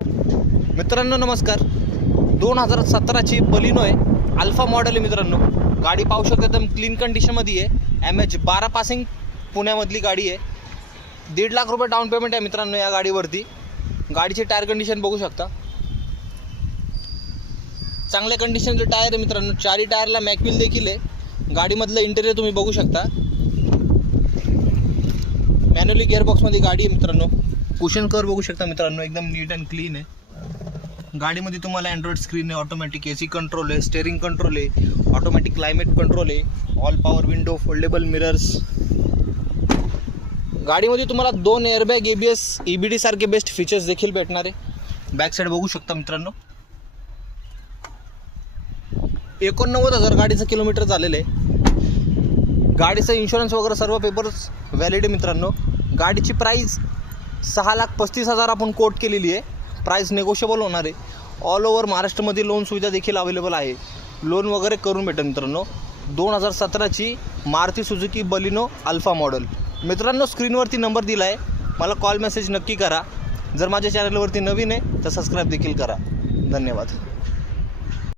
मित्रांनो नमस्कार. 2017ची बलिनो आहे, अल्फा मॉडेल आहे मित्रांनो. गाडी पाहू शकता एकदम क्लीन कंडिशनमध्ये आहे. MH12 पासिंग पुण्यामधली गाडी आहे. 1.5 लाख रुपये डाऊन पेमेंट आहे मित्रांनो या गाडीवरती. गाडीची टायर कंडिशन बघू शकता, चांगल्या कंडिशनचे टायर आहे मित्रांनो. 4 टायरला मॅकविल देखील आहे. गाडीमधलं इंटेरियर तुम्ही बघू शकता. मॅन्युअली गिअरबॉक्समध्ये गाडी आहे मित्रांनो. कुशन कव्हर बघू शकता मित्रांनो, एकदम नीट अँड क्लीन आहे. गाडीमध्ये तुम्हाला अँड्रॉइड स्क्रीन आहे, ऑटोमॅटिक AC कंट्रोल आहे, स्टेअरिंग कंट्रोल आहे, ऑटोमॅटिक क्लायमेट कंट्रोल आहे, all power window, foldable mirrors. गाडीमध्ये तुम्हाला 2 एअरबॅग, ABS, EBD सारखे बेस्ट फीचर्स देखील भेटणार आहे. बॅक साईड बघू शकता मित्रांनो. 89,000 गाडीचं किलोमीटर झालेलं आहे. गाडीचं इन्शुरन्स वगैरे सर्व पेपर्स व्हॅलिड आहे मित्रांनो. गाडीची प्राईस 6,35,000 आपण कोट केलेली आहे. प्राईस निगोशिएबल होणार आहे. ऑल ओव्हर महाराष्ट्रामध्ये लोन सुविधा देखील अवेलेबल आहे. लोन वगैरे करून भेटेल मित्रांनो. 2017ची Maruti Suzuki Baleno Alpha model. मित्रांनो स्क्रीनवरती नंबर दिला आहे, मला कॉल मेसेज नक्की करा. जर माझ्या चॅनलवरती नवीन आहे तर सबस्क्राईब देखील करा. धन्यवाद.